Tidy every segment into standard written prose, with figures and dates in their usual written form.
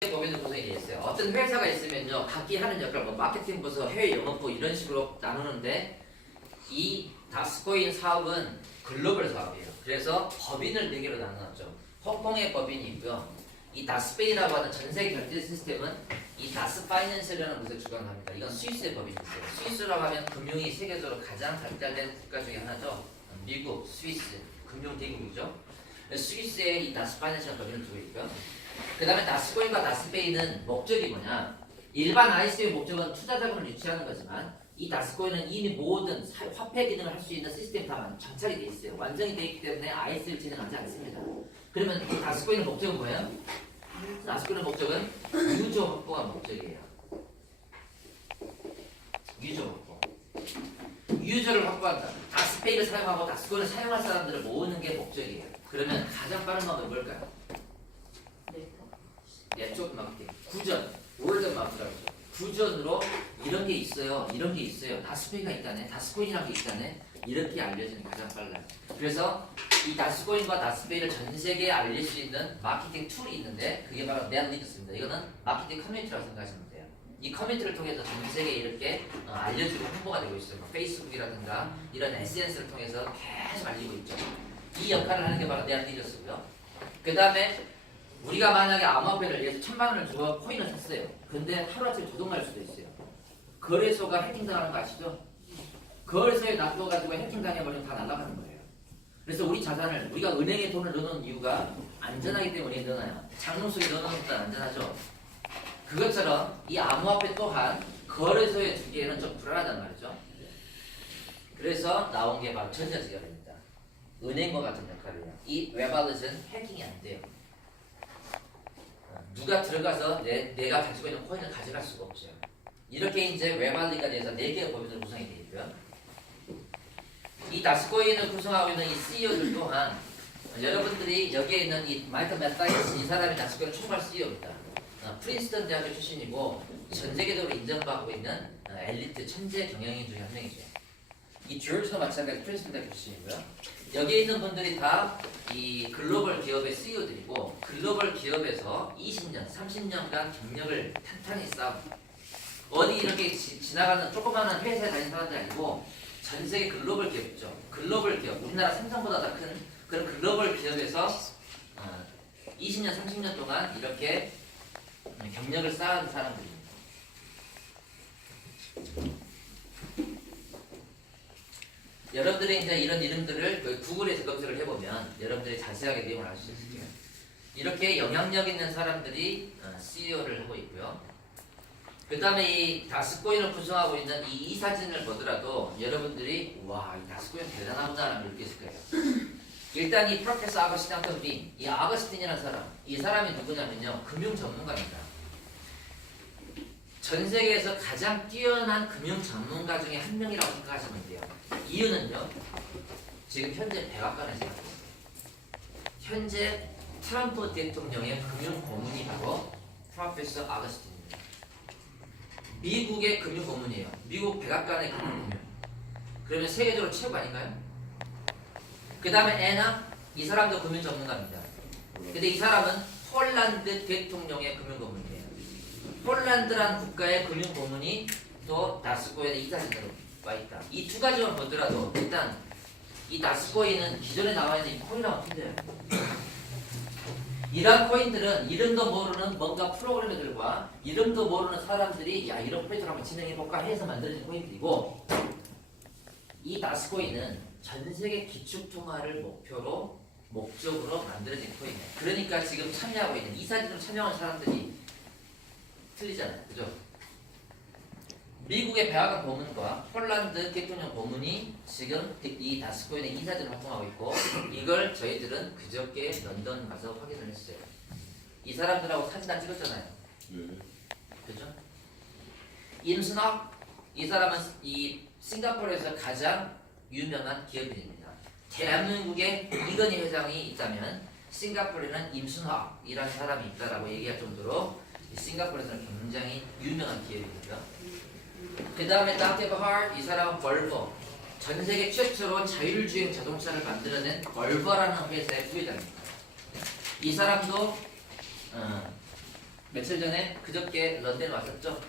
법인은 구성이 되어 있어요. 어떤 회사가 있으면요, 각기 하는 역할, 뭐 마케팅 부서, 해외 영업부 이런 식으로 나누는데 이 다스코인 사업은 글로벌 사업이에요. 그래서 법인을 4개로 나눠놨죠. 홍콩의 법인이 있고요. 이 다스페이라고 하는 전세계 결제 시스템은 이 다스파이낸셜이라는 곳에 주관합니다. 이건 스위스의 법인이 있어요. 스위스라고 하면 금융이 세계적으로 가장 발달된 국가 중에 하나죠. 미국, 스위스, 금융 대국이죠. 스위스의 이 다스파이낸셜 법인을 두고 있고요. 그 다음에 다스코인과 다스페이는 목적이 뭐냐? 일반 ICO의 목적은 투자 자금을 유치하는 거지만 이 다스코인은 이미 모든 화폐 기능을 할 수 있는 시스템이 다 정착이 돼 있어요. 완성이 돼 있기 때문에 ICO를 진행하지 않습니다. 그러면 이 다스코인의 목적은 뭐예요? 다스코인의 목적은 유저 확보가 목적이에요. 유저 확보. 유저를 확보한다. 다스페이를 사용하고 다스코인을 사용할 사람들을 모으는 게 목적이에요. 그러면 가장 빠른 방법이 뭘까요? 네트워크 마케팅. 구전. 월드 마케팅이라고 하죠. 구전으로 이런 게 있어요. 이런 게 있어요. 다스코인가 있다네. 다스코인이라는 게 있다네. 이렇게 알려지는 게 가장 빨라요. 그래서 이 다스코인과 다스페이를 전 세계에 알릴 수 있는 마케팅 툴이 있는데 그게 바로 네알리더스입니다. 이거는 마케팅 커뮤니티라고 생각하시면 돼요. 이 커뮤니티를 통해서 전 세계에 이렇게 알려주고 홍보가 되고 있어요. 뭐 페이스북이라든가 이런 SNS를 통해서 계속 알리고 있죠. 이 역할을 하는 게 바로 네알리더스고요. 그 다음에 우리가 만약에 암호화폐를 예를 1000만 원을 주고 코인을 샀어요. 근데 하루아침에 조동날 수도 있어요. 거래소가 해킹당하는 거 아시죠? 거래소에 놔둬가지고 해킹당해버리면 다 날아가는 거예요. 그래서 우리 자산을 우리가 은행에 돈을 넣어놓은 이유가 안전하기 때문에 넣어놔요. 장롱 속에 넣어놓으면 안전하죠. 그것처럼 이 암호화폐 또한 거래소에 두기에는 좀 불안하단 말이죠. 그래서 나온 게 바로 전자지갑입니다. 은행과 같은 역할이에요. 이 웹알렛은 해킹이 안 돼요. 누가 들어가서 내가 가지고 있는 코인을 가져갈 수가 없죠. 이렇게 이제 웹알리가 돼서 4개의 법인으로 구성이 되어 있고요. 이 다스코인을 구성하고 있는 이 CEO들 또한 여러분들이 여기에 있는 이 마이클 매사이스 이 사람이 다스코인 총괄 CEO입니다. 프린스턴 대학교 출신이고 전 세계적으로 인정받고 있는 엘리트 천재 경영인 중에 한 명이죠. 이 조지도 마찬가지 프린스턴 대학교 출신이고요. 여기에 있는 분들이 다 이 글로벌 기업의 CEO들이고 글로벌 기업에서 20년, 30년간 경력을 탄탄히 쌓은 어디 이렇게 지나가는 조그마한 회사에 다니는 사람들이 아니고 전 세계 글로벌 기업이죠. 글로벌 기업, 우리나라 삼성보다 더 큰 그런 글로벌 기업에서 20년, 30년 동안 이렇게 경력을 쌓은 사람들입니다. 여러분들이 이제 이런 이름들을 구글에서 검색을 해보면 여러분들이 자세하게 내용을 알 수 있을게요. 이렇게 영향력 있는 사람들이 CEO를 하고 있고요. 그 다음에 이 다스코인을 구성하고 있는 이 사진을 보더라도 여러분들이 와, 이 다스코인 대단하구나라는 걸 느꼈을 거예요. 일단 이 프로페서 아거스틴 앙턴 빈, 이 아거스틴이라는 사람, 이 사람이 누구냐면요, 금융 전문가입니다. 전 세계에서 가장 뛰어난 금융 전문가 중에 한 명이라고 생각하시면 돼요. 이유는요, 지금 현재 백악관에 있어요. 현재 트럼프 대통령의 금융 고문이 바로 프로페서 아거스틴입니다. 미국의 금융 고문이에요. 미국 백악관의 금융 고문. 그러면 세계적으로 최고 아닌가요? 그 다음에 애나, 이 사람도 금융 전문가입니다. 근데 이 사람은 폴란드 대통령의 금융 고문이에요. 폴란드란 국가의 금융 고문이 또 다스코인의 이 사진으로 와 있다. 이 두 가지만 보더라도 일단 이 다스코인은 기존에 나와 있는 이 코인하고 틀려요. 이러한 코인들은 이름도 모르는 뭔가 프로그래머들과 이름도 모르는 사람들이 야 이런 프로젝트를 한번 진행해볼까 해서 만들어진 코인들이고 이 다스코인은 전 세계 기축통화를 목적으로 만들어진 코인이에요. 그러니까 지금 참여하고 있는 이 사진으로 참여하는 사람들이 틀리잖아요. 그죠? 미국의 백악관 고문과 폴란드 대통령 고문이 지금 이 다스코인의 이 사진을 활동하고 있고 이걸 저희들은 그저께 런던 가서 확인을 했어요. 이 사람들하고 사진 다 찍었잖아요. 그죠? 임순학 이 사람은 이 싱가포르에서 가장 유명한 기업인입니다. 대한민국에 이건희 회장이 있다면 싱가포르에는 임순학이라는 사람이 있다라고 얘기할 정도로 싱가포르에서는 굉장히 유명한 기업이고요. 그 다음에 다케 바하르 이 사람은 벌보 전 세계 최초로 자율주행 자동차를 만들어낸 벌보라는 회사의 후계자입니다. 이 사람도 며칠 전에 그저께 런던에 왔었죠.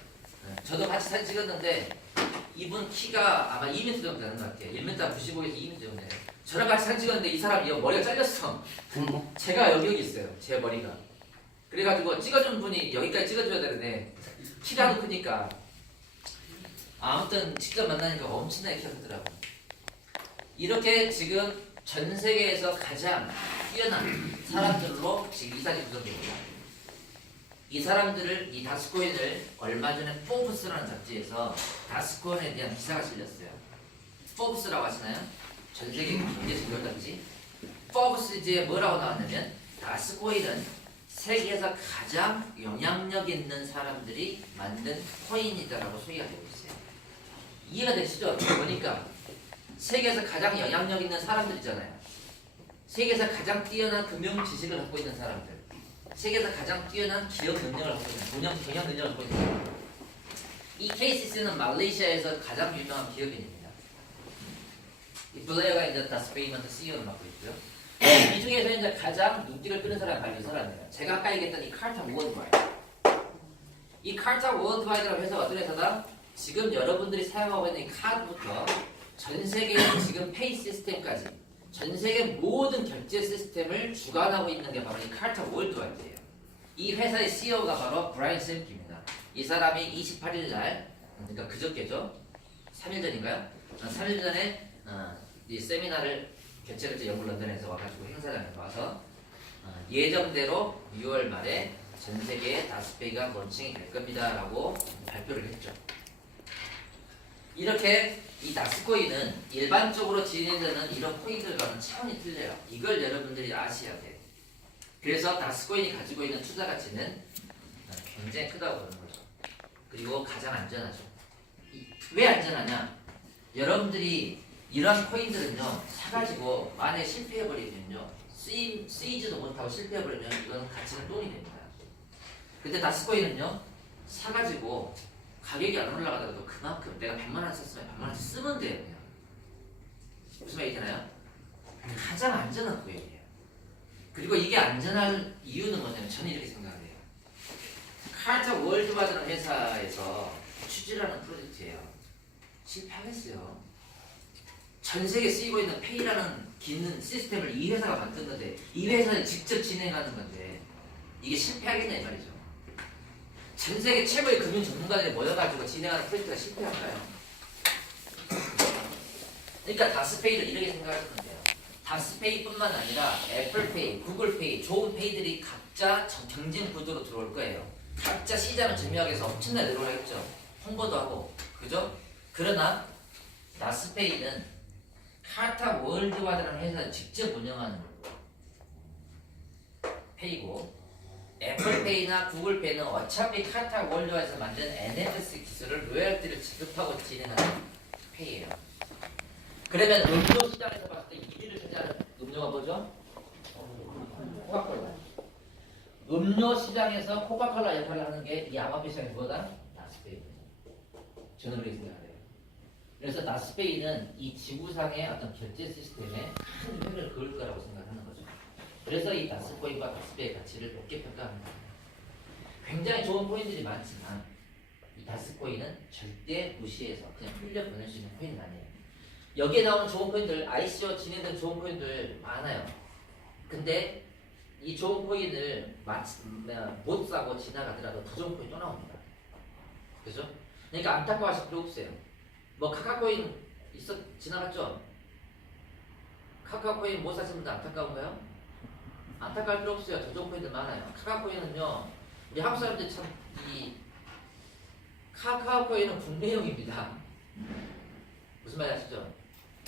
저도 같이 사진 찍었는데 이분 키가 아마 2m 정도 되는 것 같아요. 1m 95에서 2m 정도 돼요. 저랑 같이 사진 찍었는데 이 사람이 머리가 잘렸어. 제가 여기 있어요. 제 머리가. 그래가지고 찍어준 분이 여기까지 찍어줘야 되는데 키라도 크니까 아무튼 직접 만나니까 엄청나게 키가 크더라고. 이렇게 지금 전 세계에서 가장 뛰어난 사람들로 지금 이 사진이 구성됩니다. 이 사람들을, 이 다스코인을 얼마 전에 포브스라는 잡지에서 다스코인에 대한 기사가 실렸어요. 포브스라고 하시나요? 전 세계 경제 지표 잡지. 포브스지에 뭐라고 나왔냐면 다스코인은 세계에서 가장 영향력 있는 사람들이 만든 코인이다라고 소개가 되고 있어요. 이해가 되시죠? 보니까 세계에서 가장 영향력 있는 사람들이잖아요. 세계에서 가장 뛰어난 금융 지식을 갖고 있는 사람들, 세계에서 가장 뛰어난 기업 능력을 갖고 있는, 경영 능력을 갖고 있는 사람들. 이 KCC는 말레이시아에서 가장 유명한 기업인입니다. 이 블레어가 이제 다스페이먼트 CEO를 맡고 있고요. 이 중에서 이제 가장 눈길을 끄는 사람이 바로 이 사람이에요. 제가 아까 얘기했던 이 카르타 월드와이드. 이 카르타 월드와이드라는 회사가 어떤 회사다? 지금 여러분들이 사용하고 있는 이 카드부터 전 세계의 지금 페이 시스템까지 전 세계 모든 결제 시스템을 주관하고 있는 게 바로 이 카르타 월드와이드예요. 이 회사의 CEO가 바로 브라이언 샘키입니다. 이 사람이 28일 날, 그러니까 그저께죠. 3일 전인가요? 3일 전에 이 세미나를 개최를 영국 런던에서 와가지고 행사장에 와서 예정대로 6월 말에 전 세계에 다스페이가 론칭이 될 겁니다라고 발표를 했죠. 이렇게 이 다스코인은 일반적으로 진행되는 이런 코인들과는 차원이 틀려요. 이걸 여러분들이 아셔야 돼요. 그래서 다스코인이 가지고 있는 투자 가치는 굉장히 크다고 보는 거죠. 그리고 가장 안전하죠. 왜 안전하냐? 여러분들이 이런 코인들은요, 사가지고 만에 실패해버리면요, 쓰이지도 못하고 실패해버리면 이건 가치는 똥이 됩니다. 근데 다스코인은요, 사가지고 가격이 안 올라가더라도 그만큼 내가 100만 원 썼으면 100만 원씩 쓰면 돼요. 그냥. 무슨 말이 되나요? 가장 안전한 코인이에요. 그리고 이게 안전할 이유는 뭐냐면 저는 이렇게 생각을 해요. 카르타 월드와이드라는 회사에서 추진하는 프로젝트예요. 실패하겠어요. 전 세계에 쓰이고 있는 페이라는 기능 시스템을 이 회사가 만들었는데 이 회사는 직접 진행하는 건데 이게 실패하겠냐 이 말이죠. 전 세계 최고의 금융 전문가들이 모여가지고 진행하는 프로젝트가 실패할까요? 그러니까 다스페이를 이렇게 생각하시면 돼요. 다스페이뿐만 아니라 애플페이, 구글페이, 좋은 페이들이 각자 경쟁 구도로 들어올 거예요. 각자 시장을 점유하기 위해서 엄청나게 노력하겠죠. 홍보도 하고, 그죠? 그러나 다스페이는 카르타 월드와이드라는 회사를 직접 운영하는 페이고, 애플페이나 구글페이는 어차피 카르타 월드와이드에서 만든 NFC 기술을 로열티를 지급하고 진행하는 페이예요. 그러면 음료 시장에서 봤을 때 1위를 차지하는 음료가 뭐죠? 코카콜라. 음료 시장에서 코카콜라 역할을 하는 게 이 아마피 시장이 뭐다? 다스페이입니다. 저는 그렇게 생각해요. 그래서 다스페이는 이 지구상의 어떤 결제 시스템에 큰 획을 그을 거라고 생각하는 거죠. 그래서 이 다스코인과 다스페이의 가치를 높게 평가합니다. 굉장히 좋은 코인들이 많지만 이 다스코인은 절대 무시해서 그냥 흘려보낼 수 있는 코인은 아니에요. 여기에 나오는 좋은 코인들, ICO 진행된 좋은 코인들 많아요. 근데 이 좋은 코인을 못 사고 지나가더라도 더 좋은 코인 또 나옵니다. 그죠? 그러니까 안타까워하실 필요 없어요. 뭐 카카오코인 지나갔죠? 카카오코인 못 사신 분들 안타까운가요? 안타까울 필요 없어요. 더 좋은 코인들 많아요. 카카오코인은요, 우리 한국 사람들 참 이 카카오코인은 국내용입니다. 무슨 말인지 아시죠?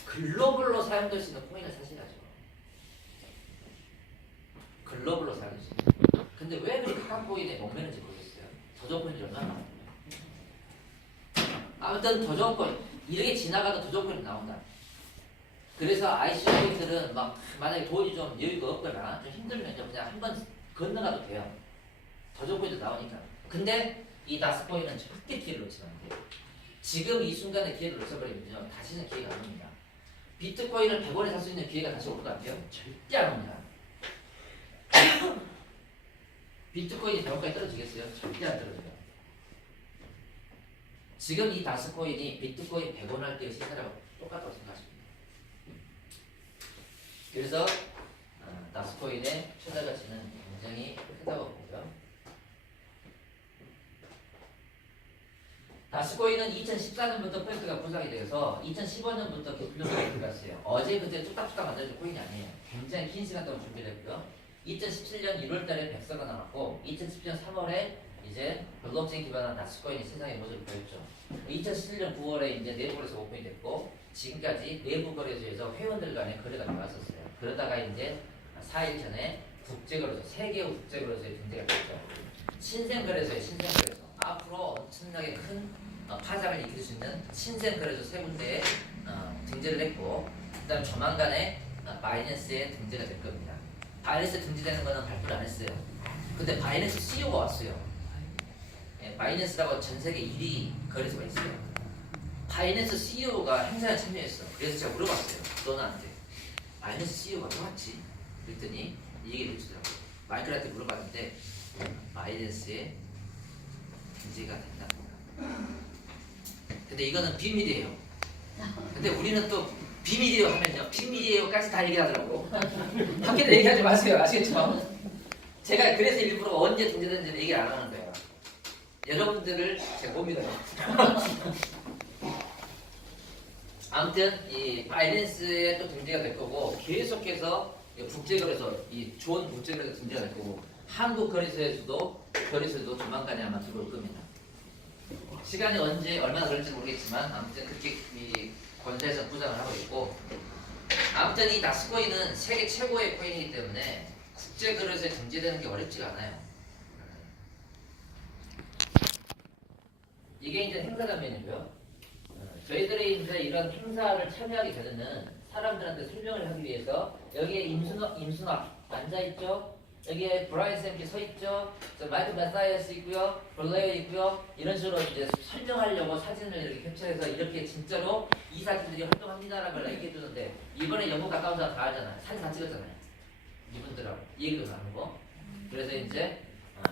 글로벌로 사용될 수 있는 코인을 사셔야죠. 글로벌로 사용될 수 있는. 근데 왜 그렇게 카카오코인에 목매는지 모르겠어요. 더 좋은 코인들이 얼마나 많아요. 아무튼 더 좋은 코인, 이렇게 지나가도 더 좋은 코인이 나온다. 그래서 ICO들은 막 만약에 돈이 좀 여유가 없거나 좀 힘들면 그냥 한번 건너가도 돼요. 더 좋은 코인도 나오니까. 근데 이 다스코인은 절대 기회를 놓치면 안 돼요. 지금 이 순간에 기회를 놓쳐버리면 다시는 기회가 안 옵니다. 비트코인을 100원에 살 수 있는 기회가 다시 올 것 같아요? 절대 안 옵니다. 비트코인이 100원까지 떨어지겠어요? 절대 안 떨어져요. 지금 이 다스코인이 비트코인 100원 할 때의 시세라고 똑같다고 생각하십니다. 그래서 다스코인의 최대 가치는 굉장히 크다고 보고요. 다스코인은 2014년부터 프로젝트가 구상이 되어서 2015년부터 개플로가 들어갔어요. 어제 그제 뚝딱뚝딱 만들어진 코인이 아니에요. 굉장히 긴 시간 동안 준비를 했고요. 2017년 1월달에 백서가 나왔고 2017년 3월에 이제 블록체인 기반한 다스코인이 세상에 모습을 보였죠. 2017년 9월에 이제 내부 거래소 오픈이 됐고 지금까지 내부 거래소에서 회원들 간의 거래가 나왔었어요. 그러다가 이제 4일 전에 국제거래소, 세계 국제거래소에 등재가 됐죠. 신생거래소에 신생거래소. 앞으로 엄청나게 큰 파장을 일으킬 수 있는 신생거래소 세 군데에 등재를 했고, 그다음 조만간에 바이낸스에 등재가 될 겁니다. 바이낸스에 등재되는 거는 발표를 안 했어요. 근데 바이낸스 CEO가 왔어요. 예, 바이낸스라고 전 세계 1위 거래소가 있어요. 바이낸스 CEO가 행사에 참여했어. 그래서 제가 물어봤어요. 너나한테 바이낸스 CEO가 왜 왔지? 그랬더니 이 얘기를 해주더라고요. 마이클한테 물어봤는데 바이낸스에 등재가 된답니다. 근데 이거는 비밀이에요. 근데 우리는 또 비밀이에요 하면요, 비밀이에요까지 다 얘기하더라고. 밖에도 얘기하지 마세요. 아시겠죠? 제가 그래서 일부러 언제 등재되는지 얘기를 안 하는 거예요. 여러분들을 제가 못 믿어요. 아무튼 이 바이낸스에 또 등재가 될 거고, 계속해서 국제거래소, 이 좋은 국제거래소 등재가 될 거고, 한국 거래소에서도 조만간에 아마 들어올 겁니다. 시간이 언제 얼마나 걸릴지 모르겠지만 아무튼 그렇게 이 권세에서 부장을 하고 있고, 아무튼 이 다스코인은 세계 최고의 코인이기 때문에 국제거래소에 등재되는 게 어렵지가 않아요. 이게 이제 행사 장면이고요. 저희들이 이제 이런 행사를 참여하게 되는 사람들한테 설명을 하기 위해서 여기에 임순학 앉아있죠. 여기에 브라이언 샘키 서있죠. 마이클 메사이어스 있고요. 블레어 있고요. 이런 식으로 이제 설명하려고 사진을 이렇게 캡처해서 이렇게 진짜로 이 사진들이 활동합니다라는 걸 얘기해 주는데, 이번에 영국 가까운 사람 다 알잖아요. 사진 다 찍었잖아요. 이분들하고 이 얘기도 나누고. 그래서 이제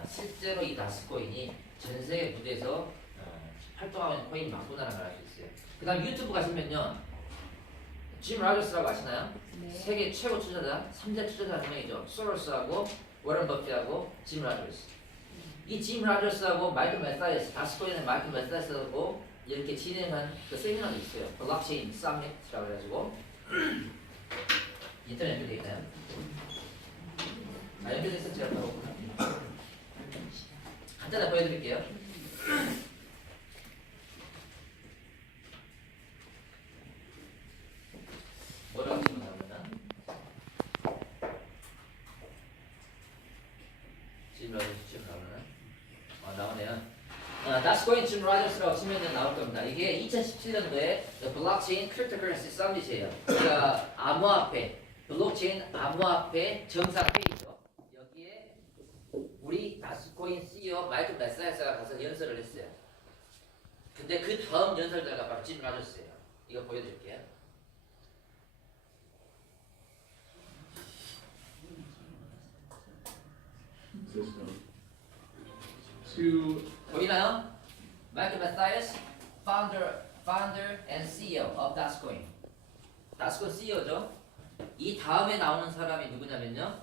실제로 이 다스코인이 전 세계 무대에서 활동하고 있는 코인이 맞구나라는 걸 알 수 있어요. 그 다음 유튜브 가시면요, 짐 라저스라고 아시나요? 네. 세계 최고 투자자, 3대 투자자 한 명이죠. 소로스하고 워런 버핏하고 짐 라저스. 이 짐 라저스하고 마이클 메사이어스, 다스코인의 마이클 메사이어스하고 이렇게 진행한 그 세미나도 있어요. 블록체인 서밋이라고 해가지고. 인터넷 연결돼 있나요? 연결돼 있었지 않다고. 간단하게 보여드릴게요. 뭐라고 질문 나오나? 짐 라저스 치면 나오나? 나오네요. 다스코인 짐 라저스라고 치면 나올 겁니다. 이게 2017년도에 블록체인 크립토커런시 서밋이에요. 그러니까 암호화폐, 블록체인 암호화폐 정상회의죠. 여기에 우리 다스코인 CEO 마이클 메사이어스가 가서 연설을 했어요. 근데 그 다음 연설자가 바로 짐 라저스예요. 이거 보여드릴게요. 보이나요? 마이클 메사이어스, founder and CEO of Dascoin. 다스코인 CEO죠. 이 다음에 나오는 사람이 누구냐면요,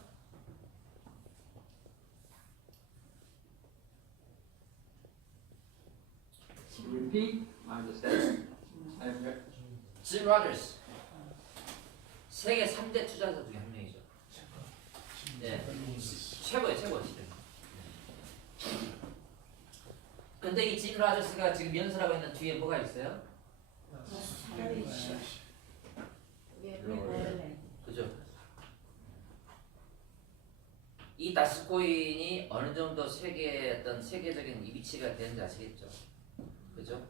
Repeat. I understand. 짐 라저스. 세계 3대 투자자 중에 한 명이죠. 네, 최고의 최고 지금. 근데 이 짐 라저스가 지금 연설하고 있는 뒤에 뭐가 있어요? 그죠? 이 다스코인이 어느 정도 세계의 어떤 세계적인 위치가 되는지 아시겠죠? 그죠?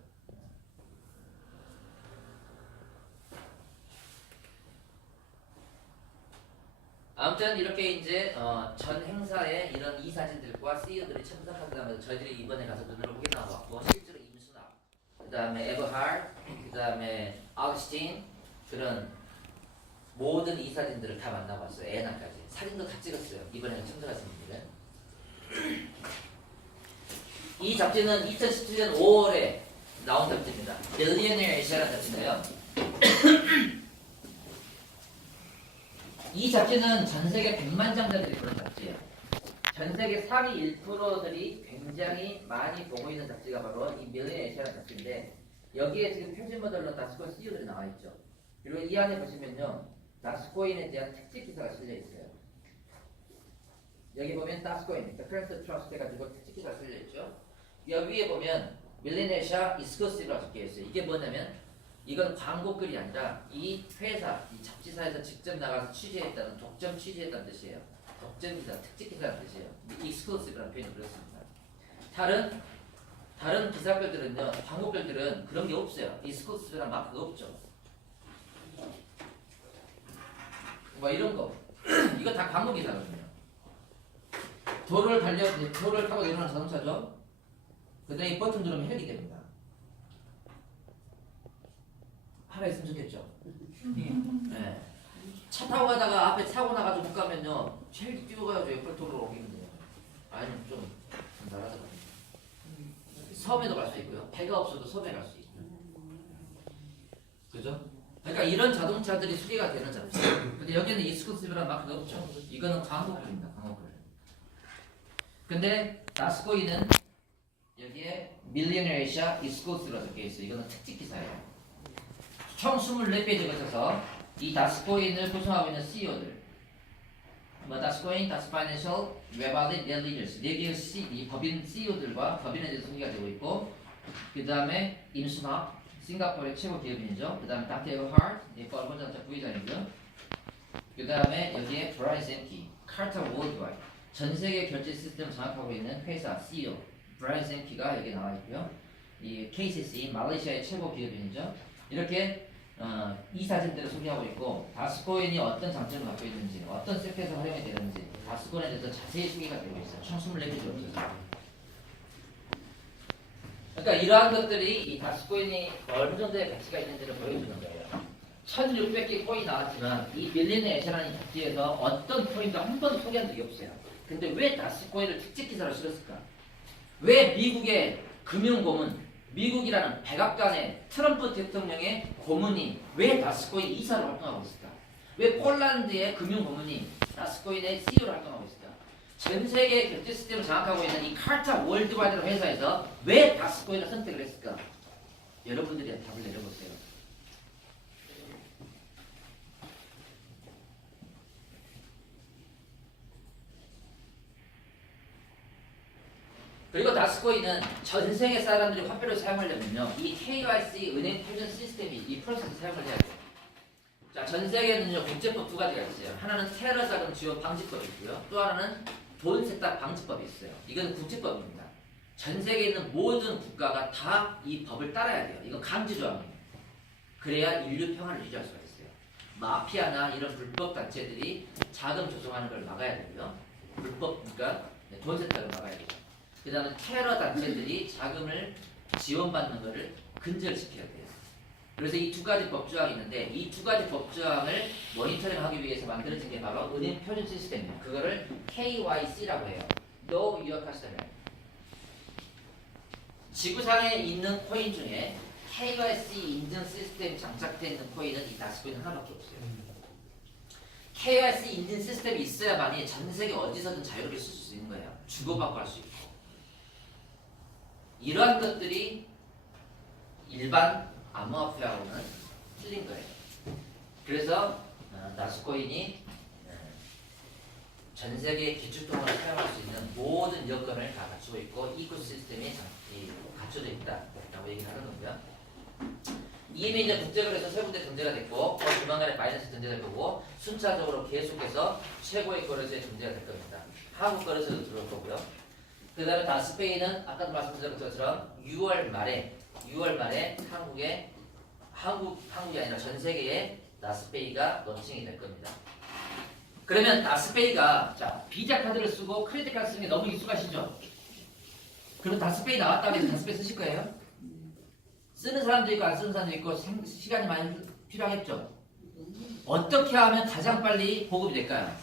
아무튼 이렇게 이제 전 행사에 이런 이사진들과 CEO들이 참석한다면서 저희들이 이번에 가서 눈으로 확인하고 왔고, 실제로 임순학, 그 다음에 에버하르, 그 다음에 아우스틴, 그런 모든 이사진들을 다 만나고 왔어요. 애나까지 사진도 다 찍었어요. 이번에 참석하신 분들은. 이 잡지는 2017년 5월에 나온 잡지입니다. Billionaire Asia라는 잡지인데요. 이 잡지는 전 세계 100만 장자들이 그런 잡지예요. 전 세계 상위 1%들이 굉장히 많이 보고 있는 잡지가 바로 이 Billionaire Asia라는 잡지인데 여기에 지금 표준 모델로 다스코인 CEO들이 나와 있죠. 그리고 이 안에 보시면요, 다스코인에 대한 특집 기사가 실려 있어요. 여기 보면 다스코인, The Current Trust 해가지고 특집 기사가 실려 있죠. 여기에 보면 밀레네시아 이스커시브라고 적혀 있어요. 이게 뭐냐면 이건 광고글이 아니라 이 회사, 이 잡지사에서 직접 나가서 취재했다는 독점 취재했다는 뜻이에요. 독점 기사, 특집 기사라는 뜻이에요. 이스커시브라는 표현이 그렇습니다. 다른 기사글들은요, 광고글들은 그런 게 없어요. 이스커시브라는 마크가 없죠. 뭐 이런 거. 이거 다 광고 기사거든요. 도로를 타고 내려오는 자동차죠. 그 다음에 이 버튼 누르면 헬기 됩니다. 하나 있으면 좋겠죠. 네. 차 타고 가다가 앞에 사고 나가지고 못 가면요, 헬기 뛰어가야죠. 옆으로 도로로 옮기면 돼요. 아니면 좀 나라더라고요. 섬에도 갈 수 있고요. 배가 없어도 섬에 갈 수 있고요. 그죠? 그러니까 이런 자동차들이 수리가 되는 자동차. 근데 여기는 이스쿠스라는 마크가 없죠. 이거는 광고글입니다. 광고글. 근데 다스코인은 여기에 Millionaire Asia 이스쿠스라고 적혀 있어요. 이거는 특집 기사예요. 총 24페이지가 있어서 이 다스코인을 구성하고 있는 CEO들, 뭐 다스코인, 다스파이낸셜, 웨발릿, 델리더스, 4개의 이 법인 CEO들과 법인에 대해서 소개가 되고 있고, 그 다음에 임순학, 싱가포르의 최고 기업인이죠. 그 다음에 닥터 하트, 벌버전자 부회장이고요. 그 다음에 여기에 브라이스 앤키, 카르타 월드와이드, 전 세계 결제 시스템을 장악하고 있는 회사 CEO 브라이스 앤키가 여기 나와 있고요. 이 KCC, 말레이시아의 최고 기업인이죠. 이렇게 이 사진들을 소개하고 있고, 다스코인이 어떤 장점을 갖고 있는지, 어떤 섹터에서 활용이 되는지, 다스코인에 대해서 자세히 소개가 되고 있어요. 총 24페이지로 없어서. 그러니까 이러한 것들이 이 다스코인이 어느 정도의 가치가 있는지를 보여주는 거예요. 1600개 코인이 나왔지만 이 밀리네 에시라는 잡지에서 어떤 코인도 한 번도 소개한 적이 없어요. 근데 왜 다스코인을 특집 기사로 실었을까? 왜 미국의 금융고문, 미국이라는 백악관의 트럼프 대통령의 고문이 왜 다스코인 이사로 활동하고 있을까? 왜 폴란드의 금융고문이 다스코인의 CEO로 활동하고 있을까? 전 세계 결제 시스템을 장악하고 있는 이 카르타 월드와이드 회사에서 왜 다스코인을 선택을 했을까? 여러분들이 답을 내려보세요. 그리고 다스코인은 전 세계 사람들이 화폐를 사용하려면요, 이 KYC 은행 표준 시스템이 이 프로세스 사용을 해야 돼요. 자, 전 세계에는요 국제법 두 가지가 있어요. 하나는 테러 자금 지원 방지법이 있고요. 또 하나는 돈 세탁 방지법이 있어요. 이건 국제법입니다. 전 세계에 있는 모든 국가가 다 이 법을 따라야 돼요. 이건 강제 조항입니다. 그래야 인류 평화를 유지할 수가 있어요. 마피아나 이런 불법 단체들이 자금 조성하는 걸 막아야 되고요. 불법, 그러니까 돈 세탁을 막아야 되죠. 그 다음에 테러 단체들이 자금을 지원받는 것을 근절시켜야 돼요. 그래서 이 두 가지 법조항이 있는데, 이 두 가지 법조항을 모니터링하기 위해서 만들어진 게 바로 은행 표준 시스템이에요. 그거를 KYC라고 해요. Know Your Customer. 지구상에 있는 코인 중에 KYC 인증 시스템 장착되어 있는 코인은 이 다스코인 하나밖에 없어요. KYC 인증 시스템이 있어야만이 전 세계 어디서든 자유롭게 쓸 수 있는 거예요. 주고받고 할 수 있고. 이러한 것들이 일반 암호화폐하고는 틀린 거예요. 그래서 다스코인이 전 세계 기축통화를 사용할 수 있는 모든 여건을 다 갖추고 있고 이코시스템이 갖춰져 있다라고 얘기하는 거고요. 이미 이제 국제거래소 세 군데 등재가 됐고, 조만간에 바이낸스 등재될 거고, 순차적으로 계속해서 최고의 거래소에 등재가 될 겁니다. 한국 거래소도 들어올 거고요. 그 다음에 다스페이는 아까도 말씀드린 것처럼 6월 말에 한국이 아니라 전 세계에 다스페이가 런칭이 될 겁니다. 그러면 다스페이가, 자, 비자 카드를 쓰고 크레딧 카드 쓰는 게 너무 익숙하시죠? 그럼 다스페이 나왔다고 해서 다스페이 쓰실 거예요? 쓰는 사람도 있고 안 쓰는 사람도 있고 시간이 많이 필요하겠죠? 어떻게 하면 가장 빨리 보급이 될까요?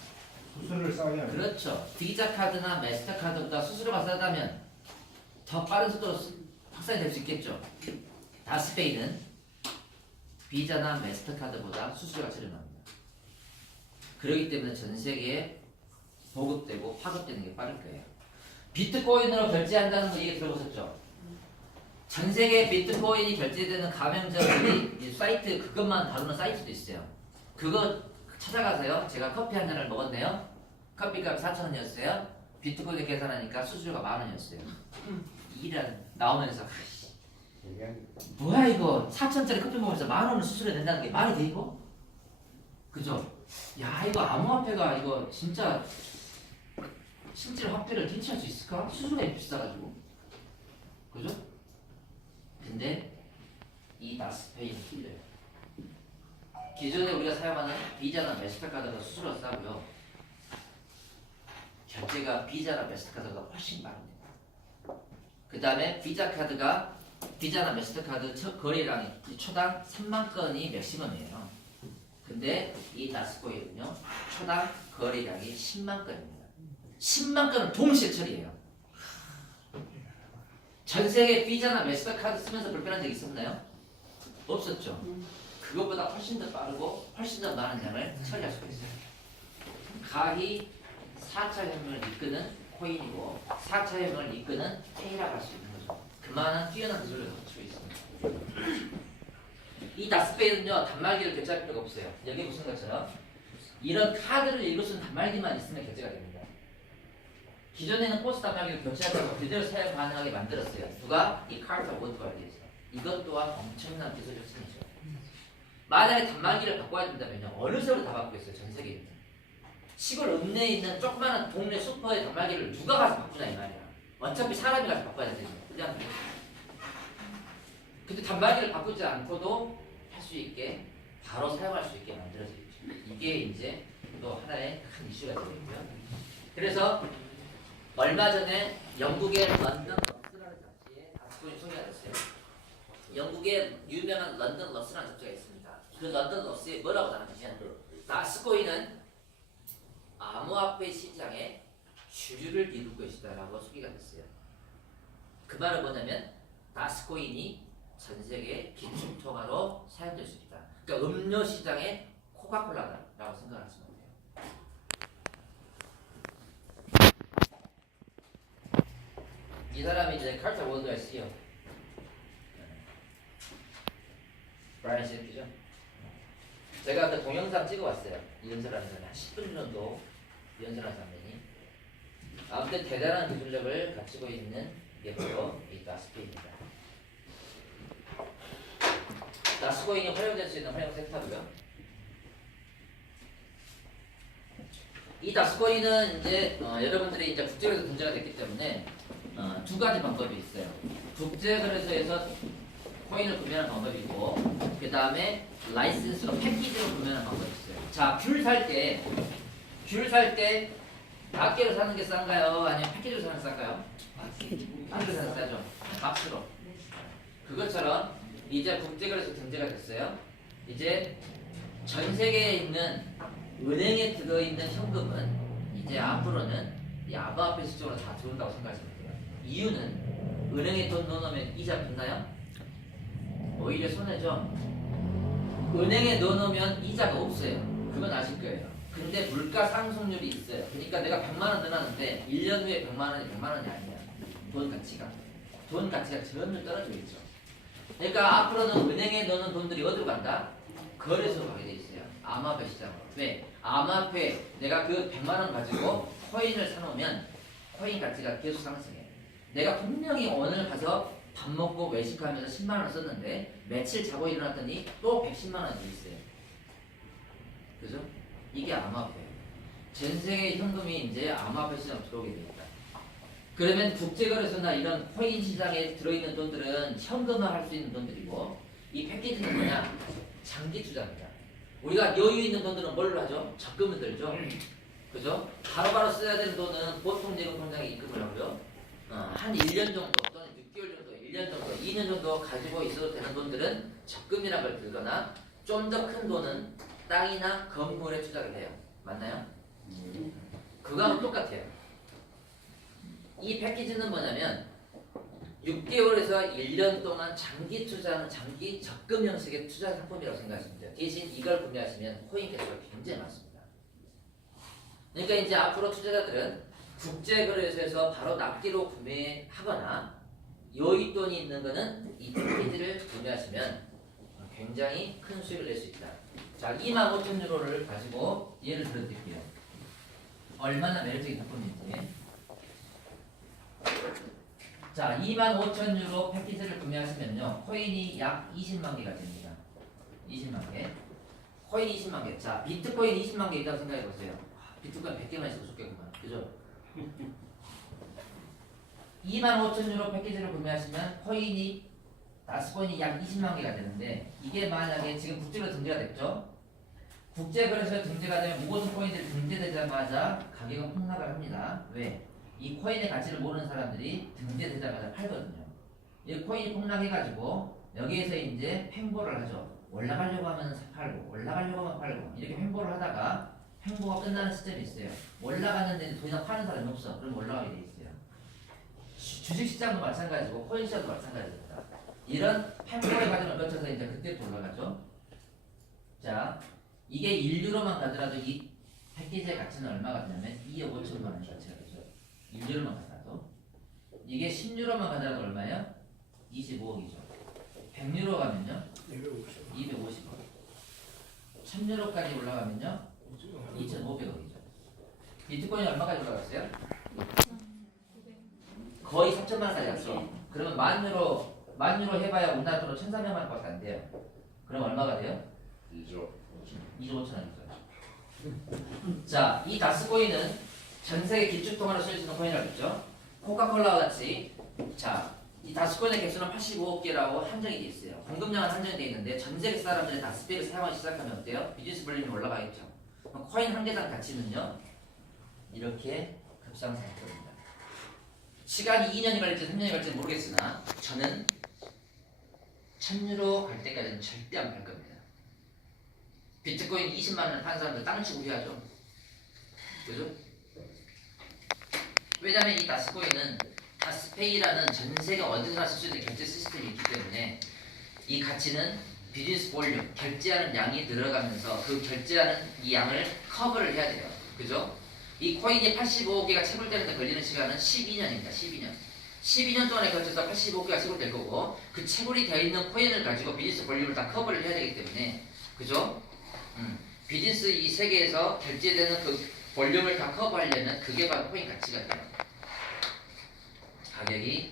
수수료를 싸게 하는. 그렇죠. 비자 카드나 마스터 카드보다 수수료가 싸다면 더 빠른 속도로 확산이 될 수 있겠죠. 다스페이는 비자나 마스터 카드보다 수수료가 저렴합니다. 그렇기 때문에 전 세계에 보급되고 파급되는 게 빠를 거예요. 비트코인으로 결제한다는 거 얘기 들어보셨죠? 전 세계 비트코인이 결제되는 가맹점들이 이 사이트 그것만 다루는 사이트도 있어요. 그거 찾아가세요. 제가 커피 한 잔을 먹었네요. 커피값 4,000원이었어요. 비트코인 계산하니까 수수료가 10,000원이었어요. 이란 나오면서 뭐야 이거 4,000원짜리 커피 먹으면서 10,000원을 수수료 낸다는 게 말이 돼 이거? 그죠? 야 이거 암호화폐가 이거 진짜 실제로 화폐를 대체할 수 있을까? 수수료가 비싸가지고 그죠? 근데 이 다스페이는 틀려요. 기존에 우리가 사용하는 비자나 마스터카드가 수수료가 싸고요. 결제가 비자나 마스터카드가 훨씬 많습니다. 그 다음에 비자나 마스터카드 거래량이 초당 3만 건이 맥시멈이에요. 근데 이 다스코인은요 초당 거래량이 10만 건입니다. 10만 건을 동시에 처리해요. 전 세계 비자나 마스터카드 쓰면서 불편한 적 있었나요? 없었죠. 그것보다 훨씬 더 빠르고 훨씬 더 많은 양을 처리할 수가 있어요. 가히 4차 혁명을 이끄는 코인이고 4차 혁명을 이끄는 페이라고 할 수 있는 거죠. 그만한 뛰어난 기술을 갖추고 있습니다. 이 다스페이는요 단말기를 결제할 필요가 없어요. 여기 무슨 것처럼 이런 카드를 읽을 수 있는 단말기만 있으면 결제가 됩니다. 기존에는 포스트 단말기를 결제하다가 그대로 사용 가능하게 만들었어요. 누가? 이 카르타 원투에 대해서. 이것 또한 엄청난 기술적 승리죠. 만약에 단말기를 바꿔야 된다면요 어느 세월에 다 바꾸겠어요. 전 세계에. 시골 읍내에 있는 조그마한 동네 슈퍼의 단말기를 누가 가서 바꾸냐 이 말이야. 어차피 사람이 가서 바꿔야 되죠. 그냥 근데 단말기를 바꾸지 않고도 할 수 있게 바로 사용할 수 있게 만들어지죠. 이게 이제 또 하나의 큰 이슈가 되고요. 그래서 얼마 전에 영국의 런던 러스라는 잡지에 다스코인이 소개가 됐어요. 영국의 유명한 런던 러스라는 잡지가 있습니다. 그 런던 러스에 뭐라고 나왔냐면 다스코인은 암호화폐 시장의 주류를 이룰 것이다라고 소개가 됐어요. 그 말은 뭐냐면 다스코인이 전 세계 기축통화로 사용될 수 있다. 그러니까 음료 시장의 코카콜라다라고 생각하시면 돼요. 이 사람이 이제 칼타 월드의 CEO 브라이언 실키죠. 제가 그 동영상 찍어왔어요. 연설하는 사람이 한 10분 정도 연설한 장면이. 아무튼 대단한 기술력을 갖추고 있는 게 바로 이 다스코인입니다. 다스코인이 활용될 수 있는 활용 섹터고요. 이 다스코인은 이제 여러분들이 이제 국제거래소 등재가 됐기 때문에 두 가지 방법이 있어요. 국제거래소에서 코인을 구매하는 방법이 있고, 그 다음에 라이센스로 패키지로 구매하는 방법이 있어요. 자, 귤 살 때 낱개로 사는 게 싼가요? 아니면 패키지로 사는 게 싼가요? 낱개로 사는 게 싸죠. 박스로. 그것처럼 이제 국제거래소 등재가 됐어요. 이제 전 세계에 있는 은행에 들어있는 현금은 이제 앞으로는 이 암호화폐 시장으로 다 들어온다고 생각하시면 돼요. 이유는 은행에 돈 넣어놓으면 이자 붙나요? 오히려 손해죠. 은행에 넣어놓으면 이자가 없어요. 그건 아실 거예요. 근데 물가 상승률이 있어요. 그러니까 내가 100만 원 넣어놨는데 1년 후에 100만 원이 100만 원이 아니야. 돈 가치가 전혀 떨어지고 있죠. 그러니까 앞으로는 은행에 넣는 돈들이 어디로 간다? 거래소로 가게 돼 있어요. 암호화폐 시장으로. 왜? 암호화폐 내가 그 100만 원 가지고 코인을 사놓으면 코인 가치가 계속 상승해. 내가 분명히 오늘 가서 밥 먹고 외식하면서 10만 원을 썼는데 며칠 자고 일어났더니 또 110만 원이 있어요. 그죠? 이게 암호화폐예요. 전 세계 현금이 이제 암호화폐 시장으로 들어오게 됩니다. 그러면 국제거래소나 이런 코인 시장에 들어있는 돈들은 현금화할 수 있는 돈들이고, 이 패키지는 뭐냐? 장기 투자입니다. 우리가 여유 있는 돈들은 뭘로 하죠? 적금을 들죠. 그죠? 바로바로 써야 되는 돈은 보통 예금 통장에 입금을 하고요. 한 1년 정도 또는 6개월 정도, 1년 정도, 2년 정도 가지고 있어도 되는 돈들은 적금이라는 걸 들거나, 좀 더 큰 돈은 땅이나 건물에 투자를 해요. 맞나요? 그거하고 똑같아요. 이 패키지는 뭐냐면 6개월에서 1년 동안 장기 투자하는 장기 적금 형식의 투자 상품이라고 생각하시면 돼요. 대신 이걸 구매하시면 코인 개수가 굉장히 많습니다. 그러니까 이제 앞으로 투자자들은 국제거래소에서 바로 납기로 구매하거나 여윳돈이 있는 거는 이 패키지를 구매하시면 굉장히 큰 수익을 낼 수 있다. 자, 25,000유로를 가지고 예를 들어드릴게요. 얼마나 매력적인 상품인지. 자, 25,000유로 패키지를 구매하시면요, 코인이 약 20만 개가 됩니다. 20만 개. 코인 20만 개. 자, 비트코인 20만 개 있다고 생각해 보세요. 비트코인 100개만 있어도 좋겠구만. 그죠? 25,000유로 패키지를 구매하시면 코인이 다스코인이 약 20만 개가 되는데, 이게 만약에 지금 국제로 등재가 됐죠? 국제거래소에 등재가 되면 모든 코인들이 등재되자마자 가격은 폭락을 합니다. 왜? 이 코인의 가치를 모르는 사람들이 등재되자마자 팔거든요. 이 코인이 폭락해가지고 여기에서 이제 횡보를 하죠. 올라가려고 하면 팔고, 올라가려고 하면 팔고, 이렇게 횡보를 하다가 횡보가 끝나는 시점이 있어요. 올라갔는데 더 이상 파는 사람이 없어. 그럼 올라가게 돼 있어요. 주식시장도 마찬가지고 코인 시장도 마찬가지입니다. 이런 횡보의 과정을 거쳐서 이제 그때부터 올라가죠. 자, 이게 1유로만 가더라도 이 패키지의 가치는 얼마가 되냐면 2억 5천만 원 가치가 되죠. 1유로만 가더라도. 이게 10유로만 가더라도 얼마예요? 25억이죠. 100유로 가면요? 250억. 1000유로까지 올라가면요? 2,500억이죠. 비트코인이 얼마까지 올라갔어요? 거의 3천만 원까지 갔어. 그러면 만 유로 해봐야 우리나라 돈으로 1,300만 원밖에 안 돼요. 그럼 얼마가 돼요? 2조 5천 원이죠. 자, 이 다스코인은 전 세계 기축통화로 쓰여지는 코인이라고 했죠. 코카콜라와 같이, 자, 이 다스코인의 개수는 85억 개라고 한정이 돼 있어요. 공급량은 한정이 돼 있는데 전 세계 사람들이 다스페이를 사용하기 시작하면 어때요? 비즈니스 볼륨이 올라가겠죠. 그럼 코인 한 개당 가치는요, 이렇게 급상승할 겁니다. 시간이 2년이 걸릴지 3년이 걸릴지 모르겠으나 저는 1000유로 갈 때까지는 절대 안 팔 겁니다. 비트코인 20만 원 파는 사람들 땅을 치고 후회하죠. 그죠? 왜냐면 이 다스코인은 다스페이라는 전 세계 어디서나 쓸 수 있는 결제 시스템이 있기 때문에 이 가치는 비즈니스 볼륨, 결제하는 양이 늘어가면서 그 결제하는 이 양을 커버를 해야 돼요. 그죠? 이 코인이 85개가 채굴되는데 걸리는 시간은 12년입니다. 12년. 12년 동안에 걸쳐서 85개가 채굴될 거고, 그 채굴이 되어 있는 코인을 가지고 비즈니스 볼륨을 다 커버를 해야 되기 때문에, 그죠? 비즈니스 이 세계에서 결제되는 그 볼륨을 다 커버하려면 그게 바로 코인 가치가 돼요. 가격이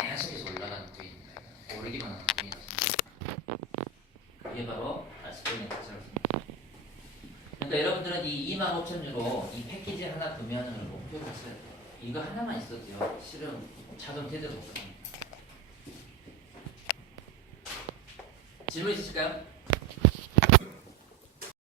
계속해서 올라가는 코인입니다. 오르기만 하는 코인이었습니다. 그게 바로 다스코인의 가치라고 생각합니다. 그러니까 여러분들은 이 25,000유로 이 패키지 하나 구매하는 걸 목표로 하셔야 돼요. 이거 하나만 있어도요, 실은 자동 제대로 못 갑니다. 질문 있으실까요?